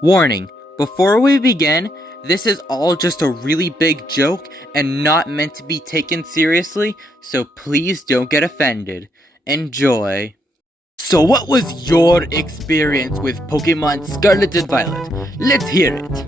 Warning, before we begin, this is all just a really big joke and not meant to be taken seriously, so please don't get offended. Enjoy. So what was your experience with Pokemon Scarlet and Violet? Let's hear it.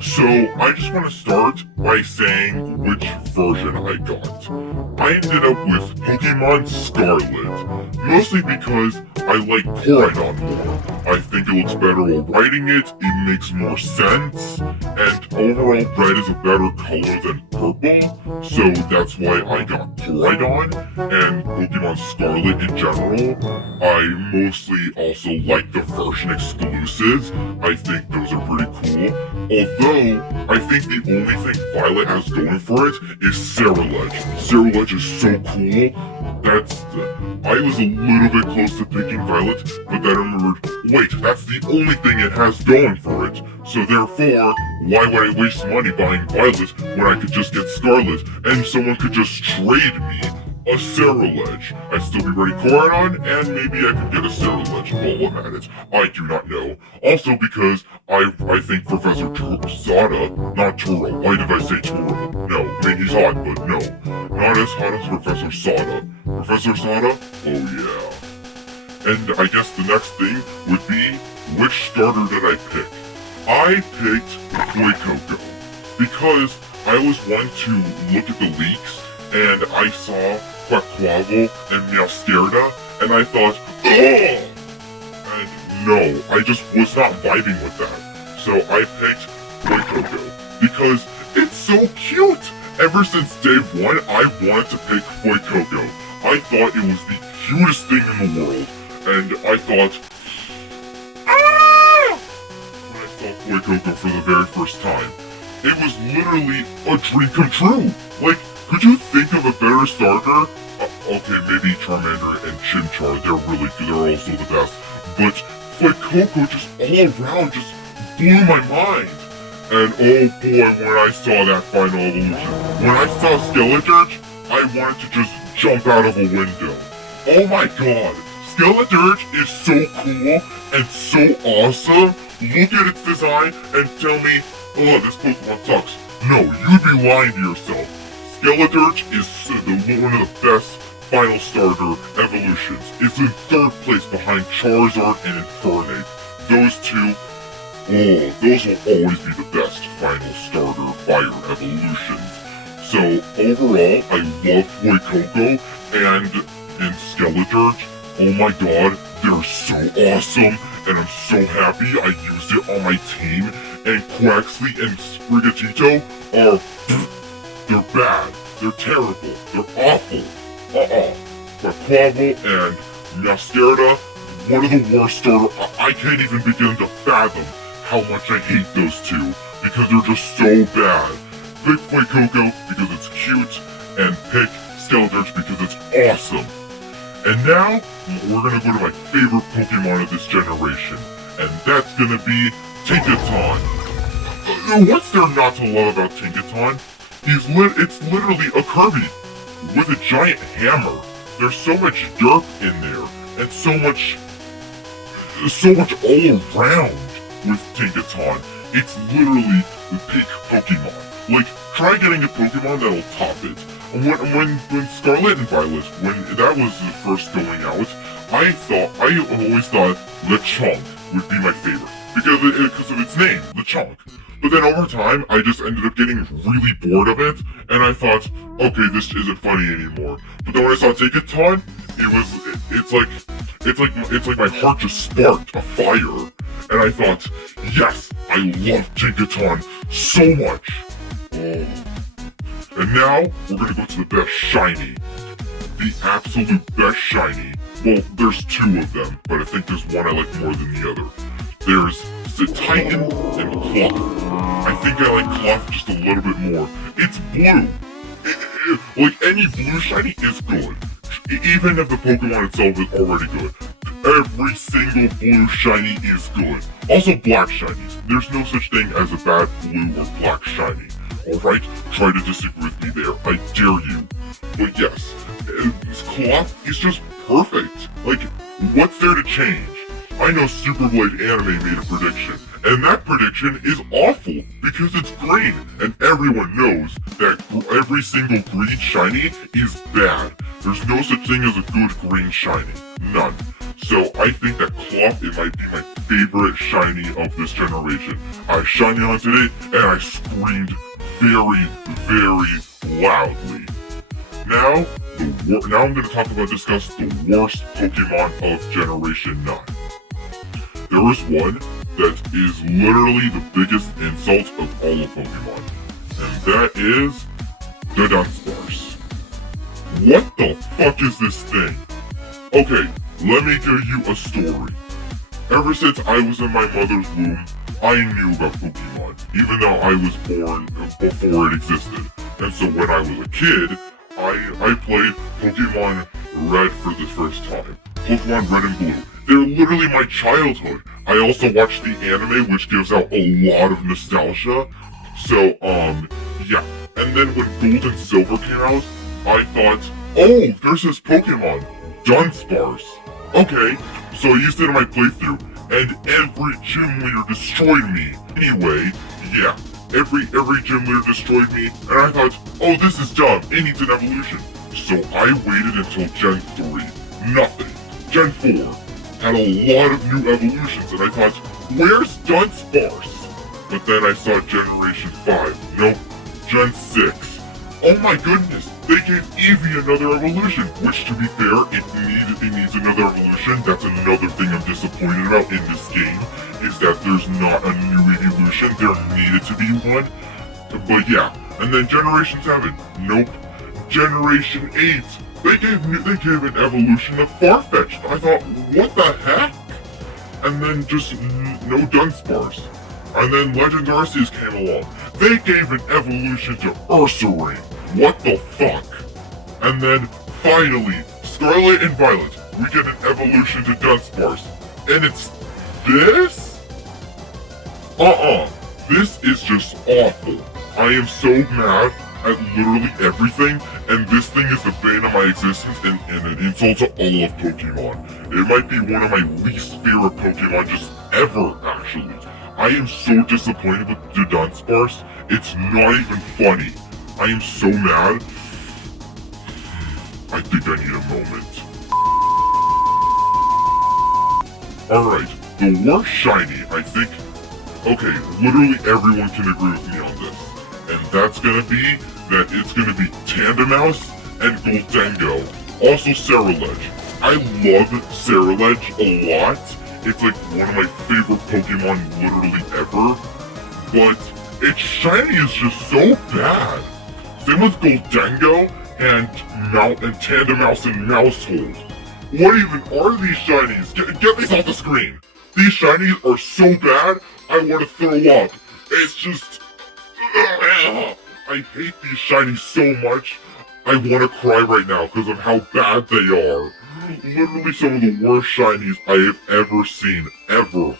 So, I just want to start by saying which version I got. I ended up with Pokemon Scarlet, mostly because I like Koraidon more. I think it looks better while riding it, it makes more sense, and overall red is a better color than purple, so that's why I got Koraidon, and Pokemon Scarlet in general. I mostly also like the version exclusives. I think those are pretty cool. Although, I think the only thing Violet has going for it is Scarlet. Scarlet is so cool. I was a little bit close to picking Violet, but then I remembered, wait, that's the only thing it has going for it. So therefore, why would I waste money buying Violet when I could just get Scarlet, and someone could just trade me a Scarlet? I'd still be ready Koraidon, and maybe I could get a Scarlet while I'm at it. I do not know. Also because I think Professor Sada, not Turo, why did I say Turo? No, I mean he's hot, but no. Not as hot as Professor Sada. Professor Sada? Oh yeah. And I guess the next thing would be, which starter did I pick? I picked Fuecoco, because I was one to look at the leaks, and I saw Quaquaval and Meowscarada, and I thought, ugh! And no, I just was not vibing with that. So I picked Fuecoco, because it's so cute! Ever since day one, I wanted to pick Fuecoco. I thought it was the cutest thing in the world, and I thought, ah! When I saw Fuecoco for the very first time, it was literally a dream come true! Like, could you think of a better starter? Okay, maybe Charmander and Chimchar, they're really good, they're also the best. But Fuecoco just all around just blew my mind. And oh boy, when I saw that final evolution, when I saw Skeledirge, I wanted to just jump out of a window. Oh my god, Skeledirge is so cool and so awesome. Look at its design and tell me, oh, this Pokemon sucks. No, you'd be lying to yourself. Skeledirge is one of the best final starter evolutions. It's in third place behind Charizard and Infernape. Those two, oh, those will always be the best final starter fire evolutions. So overall, I love Fuecoco and Skeledirge. Oh my god, they're so awesome, and I'm so happy I used it on my team. And Quaxly and Sprigatito are they're bad, they're terrible, they're awful. Quaquaval and Meowscarada, one of the worst starters. I can't even begin to fathom how much I hate those two, because they're just so bad. Pick Fuecoco because it's cute, and pick Skeledirge because it's awesome. And now, we're gonna go to my favorite Pokemon of this generation, and that's gonna be Tinkaton. What's there not to love about Tinkaton? It's literally a Kirby with a giant hammer. There's so much dirt in there, and so much all around with Tinkaton. It's literally the peak Pokemon. Like, try getting a Pokemon that'll top it. When Scarlet and Violet, when that was first going out, I always thought Lechonk would be my favorite. Because of its name, Lechonk. But then over time, I just ended up getting really bored of it, and I thought, okay, this isn't funny anymore. But then when I saw Tinkaton, it's like my heart just sparked a fire. And I thought, yes, I love Tinkaton so much. Oh. And now, we're gonna go to the best shiny. The absolute best shiny. Well, there's two of them, but I think there's one I like more than the other. There's Titan and Cloth. I think I like Cloth just a little bit more. It's blue. Like, any blue shiny is good. Even if the Pokemon itself is already good. Every single blue shiny is good. Also black shinies. There's no such thing as a bad blue or black shiny. Alright? Try to disagree with me there. I dare you. But yes, Cloth is just perfect. Like, what's there to change? I know Super Blade Anime made a prediction, And that prediction is awful because it's green, and everyone knows that every single green shiny is bad. There's no such thing as a good green shiny. None. So I think that Cloth, it might be my favorite shiny of this generation. I shiny hunted it, and I screamed very, very loudly. Now I'm going to discuss the worst Pokemon of Generation 9. There is one that is literally the biggest insult of all of Pokemon, and that is the Dunsparce. What the fuck is this thing? Okay, let me give you a story. Ever since I was in my mother's womb, I knew about Pokemon, even though I was born before it existed. And so when I was a kid, I played Pokemon Red for the first time. Pokemon Red and Blue. They're literally my childhood. I also watched the anime, which gives out a lot of nostalgia. So, yeah. And then when Gold and Silver came out, I thought, oh, there's this Pokemon, Dunsparce. Okay, so I used it in my playthrough, and every gym leader destroyed me. Anyway, yeah, every gym leader destroyed me, and I thought, oh, this is dumb, it needs an evolution. So I waited until Gen 3, nothing. Gen 4 had a lot of new evolutions, and I thought, where's Dunsparce? But then I saw Generation 5, nope, Gen 6. Oh my goodness, they gave Eevee another evolution, which to be fair, it needs another evolution. That's another thing I'm disappointed about in this game, is that there's not a new evolution. There needed to be one. But yeah, and then Generation 7, nope. Generation 8, they gave an evolution of Farfetch'd. I thought, what the heck? And then just no Dunsparce. And then Legends Arceus came along. They gave an evolution to Ursaring. What the fuck? And then, finally, Scarlet and Violet, we get an evolution to Dunsparce. And it's this? This is just awful. I am so mad at literally everything, and this thing is the bane of my existence and an insult to all of Pokemon. It might be one of my least favorite Pokemon just ever, actually. I am so disappointed with the Dunsparce, it's not even funny. I am so mad. I think I need a moment. Alright, the worst shiny, I think... Okay, literally everyone can agree with me on this. And that's gonna be that it's gonna be Tandemaus and Goldengo. Also Ceruledge. I love Ceruledge a lot. It's like one of my favorite Pokemon literally ever. But its shiny is just so bad. Same with Goldengo and Tandemaus and Mousehold. What even are these shinies? Get these off the screen. These shinies are so bad, I want to throw up. It's just... I hate these shinies so much. I want to cry right now because of how bad they are. Literally some of the worst shinies I have ever seen, ever.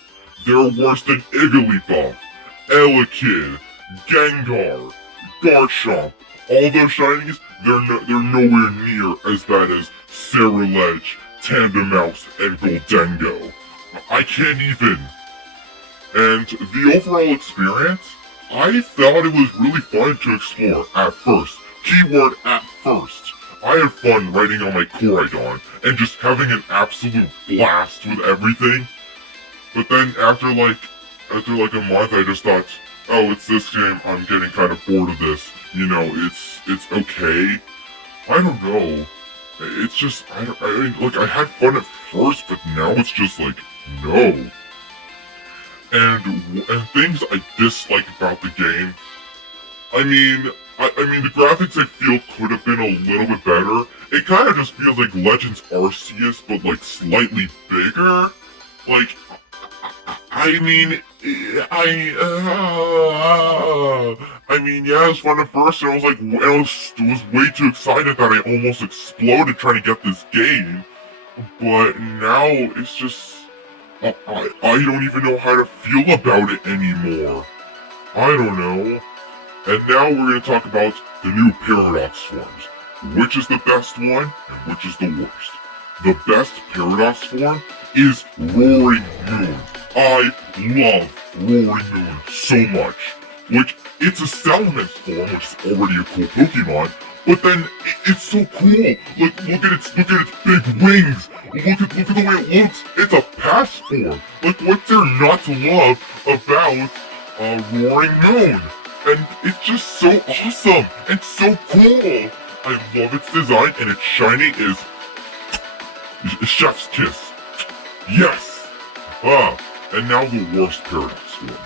They're worse than Igglybuff, Elekid, Gengar, Garchomp. All those shinies, they're nowhere near as bad as Ceruledge, Tandemaus, and Goldengo. I can't even. And the overall experience, I thought it was really fun to explore at first. Keyword at first. I had fun riding on my Koraidon and just having an absolute blast with everything. But then after like a month, I just thought, oh, it's this game, I'm getting kind of bored of this. You know, it's okay. I don't know. It's just, I had fun at first, but now it's just like, no. And things I dislike about the game, I mean, the graphics I feel could have been a little bit better. It kind of just feels like Legends Arceus, but like slightly bigger. Like, I mean, yeah, it was fun at first, and I was way too excited that I almost exploded trying to get this game. But now it's just, I don't even know how to feel about it anymore. I don't know. And now we're going to talk about the new Paradox forms. Which is the best one, and which is the worst. The best Paradox form is Roaring Moon. I love Roaring Moon so much. Which, it's a Salamence form, which is already a cool Pokemon, but then it's so cool. Like, look at its big wings. Look at the way it looks. It's a past form. Like, what's there not to love about Roaring Moon? And it's just so awesome and so cool. I love its design, and its shiny is chef's kiss. Yes. And now the worst Paradox form.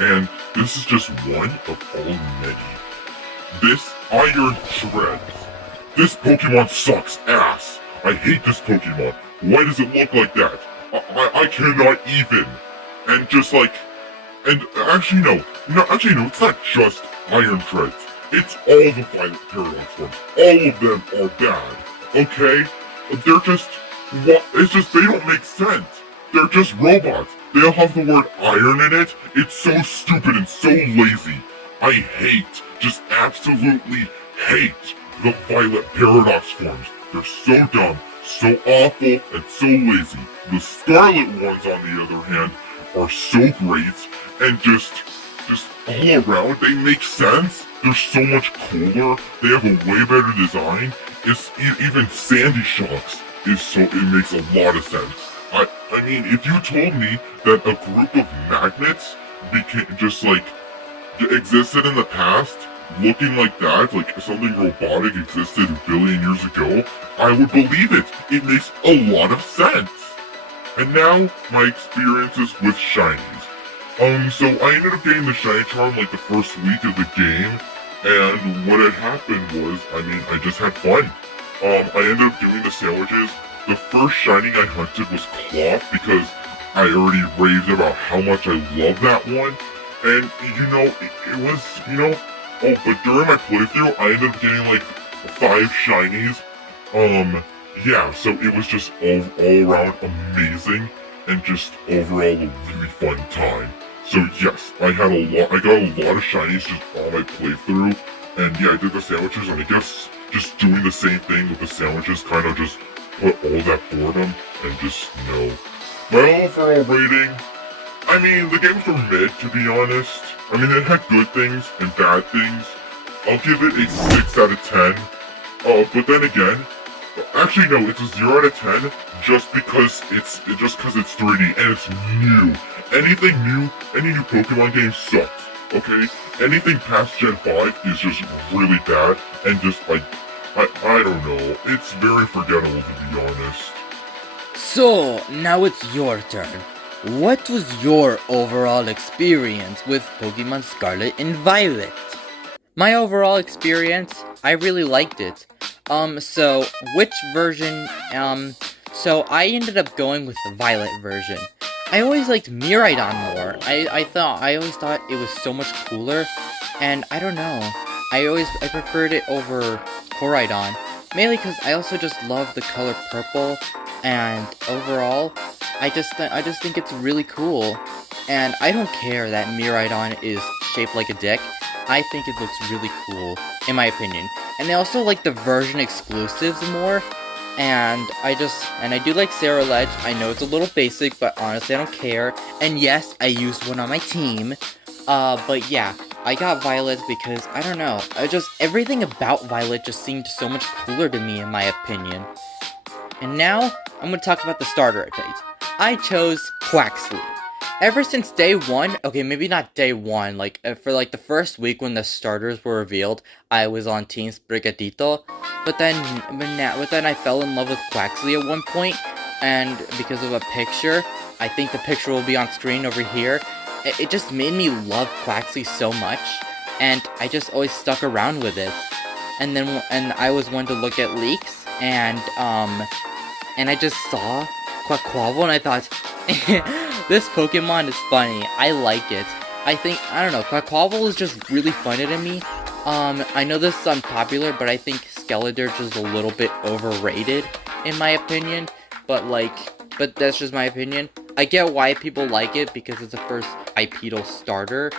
And this is just one of all many. This Iron Shreds. This Pokemon sucks ass. I hate this Pokemon. Why does it look like that? I cannot even. And just like, and actually no, it's not just Iron Shreds. It's all the Violet Paradox forms. All of them are bad. Okay? They're just, it's just, they don't make sense. They're just robots. They all have the word iron in it. It's so stupid and so lazy. I hate, just absolutely hate the Violet Paradox forms. They're so dumb, so awful, and so lazy. The Scarlet ones, on the other hand, are so great, and just all around, they make sense. They're so much cooler. They have a way better design. It's even Sandy Shocks it makes a lot of sense. I mean, if you told me that a group of magnets existed in the past, looking like that, like something robotic existed a billion years ago, I would believe it. It makes a lot of sense. And now, my experiences with shinies. So I ended up getting the shiny charm like the first week of the game, and what had happened was, I just had fun. I ended up doing the sandwiches. The first shining I hunted was Cloth because I already raved about how much I love that one. And, it was, but during my playthrough, I ended up getting like 5 shinies. Yeah, so it was just all around amazing and just overall a really fun time. So yes, I got a lot of shinies just on my playthrough. And yeah, I did the sandwiches, and I guess just doing the same thing with the sandwiches kind of just put all that boredom and just, my overall rating, the games were mid, to be honest. It had good things and bad things. I'll give it a 6 out of 10. But then again, actually no, it's a 0 out of 10 just because it's 3D and it's new. Anything new, any new Pokemon game sucks, okay? Anything past Gen 5 is just really bad and just I don't know. It's very forgettable, to be honest. So, now it's your turn. What was your overall experience with Pokemon Scarlet and Violet? My overall experience, I really liked it. So, which version, so I ended up going with the Violet version. I always liked Miraidon more. I always thought it was so much cooler, and I don't know. I preferred it over Koraidon, mainly because I also just love the color purple, and overall, I just think it's really cool, and I don't care that Miraidon is shaped like a dick. I think it looks really cool, in my opinion. And I also like the version exclusives more, and I do like Sarah Ledge. I know it's a little basic, but honestly, I don't care. And yes, I used one on my team, but yeah. I got Violet because, I don't know, everything about Violet just seemed so much cooler to me, in my opinion. And now, I'm going to talk about the starter I picked. I chose Quaxly. Ever since day 1, okay, maybe not day 1, for the first week when the starters were revealed, I was on Team Sprigatito, but then I fell in love with Quaxly at one point, and because of a picture, I think the picture will be on screen over here. It just made me love Quaxly so much, and I just always stuck around with it. And I was one to look at leaks, and I just saw Quaquaval, and I thought, this Pokemon is funny. I like it. I don't know, Quaquaval is just really funny to me. I know this is unpopular, but I think Skeledirge is a little bit overrated, in my opinion. But that's just my opinion. I get why people like it, because it's the first bipedal starter,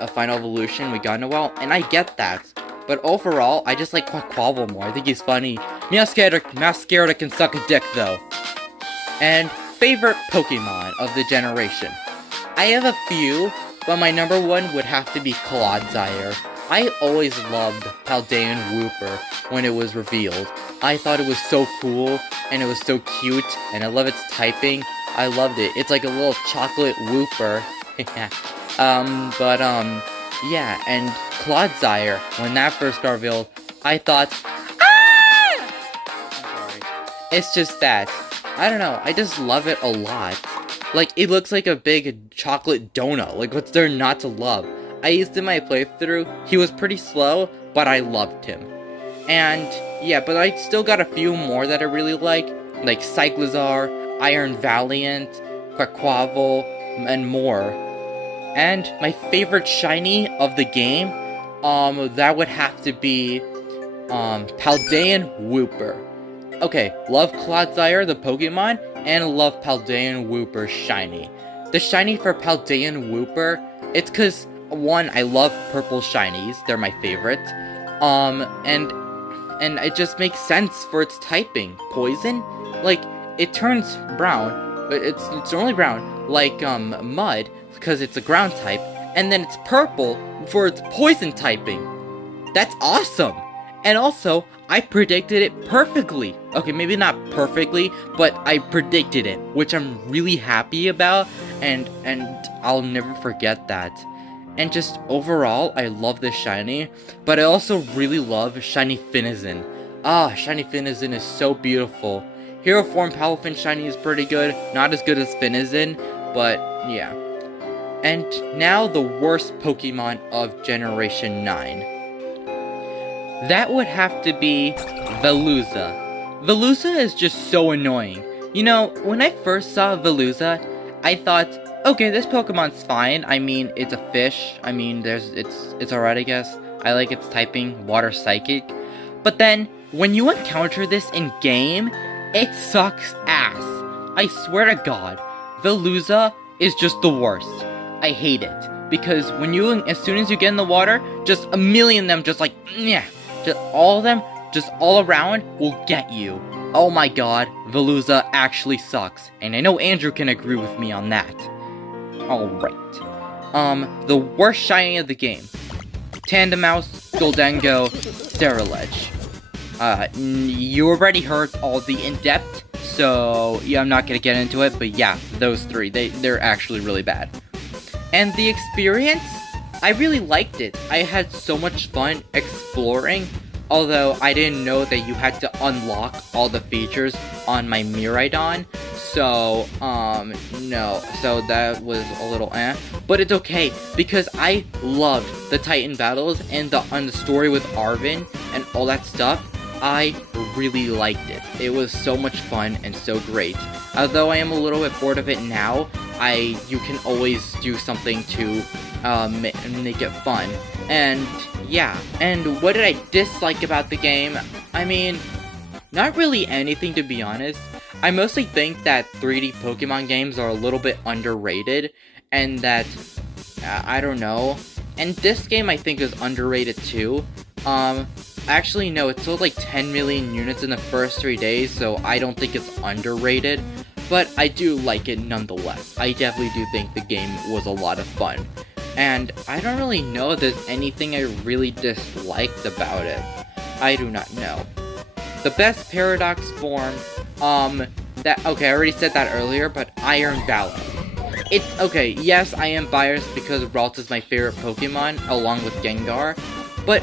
a final evolution we got in a while, and I get that. But overall, I just like Quaquaval more. I think he's funny. Mascara can suck a dick, though. And favorite Pokemon of the generation. I have a few, but my number one would have to be Clodsire. I always loved Paldean Wooper when it was revealed. I thought it was so cool, and it was so cute, and I love its typing. I loved it. It's like a little chocolate Wooper. Yeah, and Clodsire, when that first got revealed, I thought, ah! I'm sorry. It's just that. I don't know, I just love it a lot. Like, it looks like a big chocolate donut. Like, what's there not to love? I used in my playthrough, he was pretty slow, but I loved him. And, yeah, but I still got a few more that I really like Cyclizar, Iron Valiant, Quaquaval, and more. And my favorite shiny of the game, that would have to be, Paldean Wooper. Okay, love Clodsire, the Pokemon, and love Paldean Wooper shiny. The shiny for Paldean Wooper, it's cause, one, I love purple shinies, they're my favorite, and it just makes sense for its typing. Poison? Like, it turns brown, but it's only brown, like, mud, because it's a ground type, and then it's purple for its poison typing. That's awesome! And also, I predicted it perfectly. Okay, maybe not perfectly, but I predicted it, which I'm really happy about, and I'll never forget that. And just overall, I love this shiny, but I also really love shiny Finizen. Ah, shiny Finizen is so beautiful. Hero Form Palafin shiny is pretty good, not as good as Finizen, but yeah. And now the worst Pokemon of Generation 9. That would have to be Veluza. Veluza is just so annoying. You know, when I first saw Veluza, I thought, okay, this Pokemon's fine. I mean, it's a fish. I mean, it's alright, I guess. I like its typing, Water Psychic. But then, when you encounter this in game, it sucks ass. I swear to God, Veluza is just the worst. I hate it. Because as soon as you get in the water, just a million of them just like, yeah. Just all of them, just all around, will get you. Oh my God, Veluza actually sucks. And I know Andrew can agree with me on that. Alright. The worst shiny of the game. Tandemaus, Goldengo, Sterilege. You already heard all the in-depth, so yeah, I'm not gonna get into it, but yeah, those three, they're actually really bad. And the experience, I really liked it. I had so much fun exploring, although I didn't know that you had to unlock all the features on my Miraidon. So, no. So that was a little but it's okay, because I loved the Titan battles and the story with Arven and all that stuff. I really liked it. It was so much fun and so great. Although I am a little bit bored of it now, you can always do something to make it fun. And yeah, and what did I dislike about the game? I mean, not really anything, to be honest. I mostly think that 3D Pokemon games are a little bit underrated, and that, I don't know. And this game I think is underrated too. Actually no, it sold like 10 million units in the first 3 days, so I don't think it's underrated. But I do like it nonetheless. I definitely do think the game was a lot of fun. And I don't really know if there's anything I really disliked about it. I do not know. The best Paradox form, okay, I already said that earlier, but Iron Valiant. Okay, yes, I am biased because Ralts is my favorite Pokemon, along with Gengar. But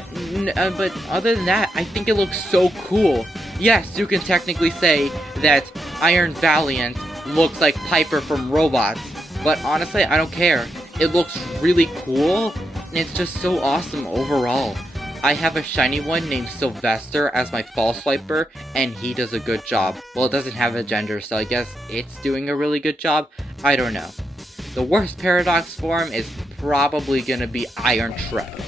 other than that, I think it looks so cool. Yes, you can technically say that Iron Valiant looks like Piper from Robots, but honestly, I don't care. It looks really cool, and it's just so awesome overall. I have a shiny one named Sylvester as my False Swiper, and he does a good job. Well, it doesn't have a gender, so I guess it's doing a really good job. I don't know. The worst Paradox form is probably gonna be Iron Tread.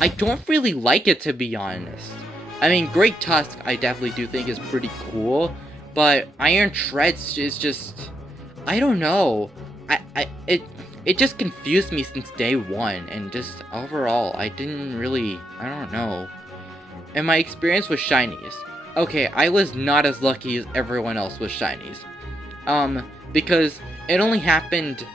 I don't really like it, to be honest. I mean, Great Tusk I definitely do think is pretty cool, but Iron Treads is just, I don't know. It just confused me since day one, and just overall, I didn't really, I don't know. And my experience with shinies. Okay, I was not as lucky as everyone else with shinies. Because it only happened,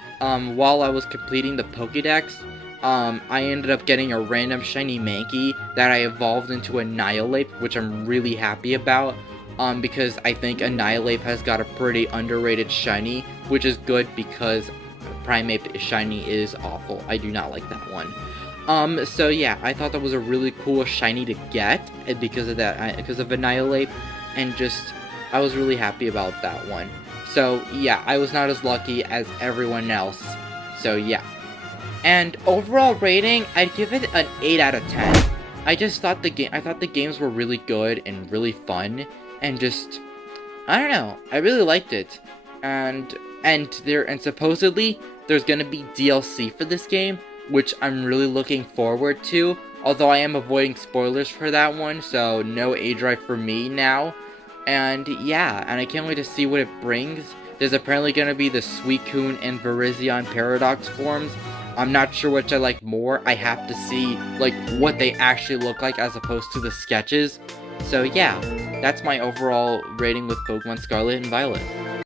while I was completing the Pokédex, I ended up getting a random shiny Mankey that I evolved into Annihilate, which I'm really happy about, because I think Annihilate has got a pretty underrated shiny, which is good because Primeape shiny is awful. I do not like that one. So yeah, I thought that was a really cool shiny to get because of that, because of Annihilate, and just, I was really happy about that one. So yeah, I was not as lucky as everyone else. So yeah. And overall rating, I'd give it an 8 out of 10. I just thought the games were really good and really fun, and just, I don't know, I really liked it. And supposedly there's gonna be DLC for this game, which I'm really looking forward to. Although I am avoiding spoilers for that one, so no age drive for me now. And yeah, and I can't wait to see what it brings. There's apparently gonna be the Suicune and Virizion Paradox forms. I'm not sure which I like more. I have to see, like, what they actually look like as opposed to the sketches. So yeah, that's my overall rating with Pokemon Scarlet and Violet.